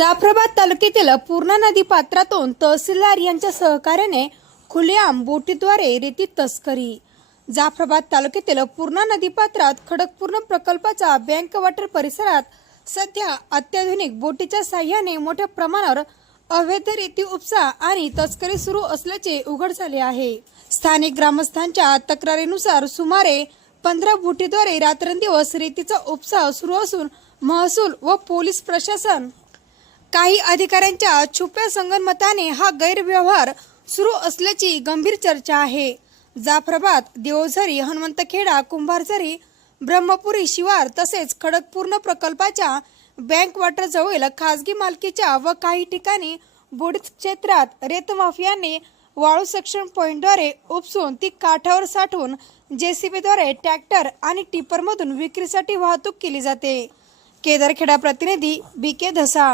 जाफराबाद तालुक्यातील पूर्णा नदी पात्रातून तहसीलदार यांच्या सहकार्याने खुलेआम बोटीद्वारे रेती तस्करी. जाफराबाद तालुक्यातील पूर्णा नदी पात्रात खडकपूर्ण प्रकल्पाच्या बँक वॉटर परिसरात सध्या अत्याधुनिक बोटीच्या साह्याने मोठ्या प्रमाणावर अवैध रेती उपसा आणि तस्करी सुरू असल्याचे उघड झाले आहे. स्थानिक ग्रामस्थांच्या तक्रारीनुसार सुमारे पंधरा बोटीद्वारे रात्रंदिवस रेतीचा उपसा सुरू असून महसूल व पोलीस प्रशासन काही अधिकाऱ्यांच्या छुप्या संगनमताने हा गैरव्यवहार सुरू असल्याची गंभीर चर्चा आहे. जाफराबाद देवझरी हनुमंतखेडा कुंभारझरी ब्रह्मपुरी शिवार तसेच खडकपूर्ण प्रकल्पाच्या बँक वाटर खासगी मालकीच्या व काही ठिकाणी बुडीत क्षेत्रात रेतमाफियांनी वाळू सेक्शन पॉईंटद्वारे उपसून ती काठावर साठवून जेसीबीद्वारे ट्रॅक्टर आणि टिपरमधून विक्रीसाठी वाहतूक केली जाते. केदारखेडा प्रतिनिधी बी के धसा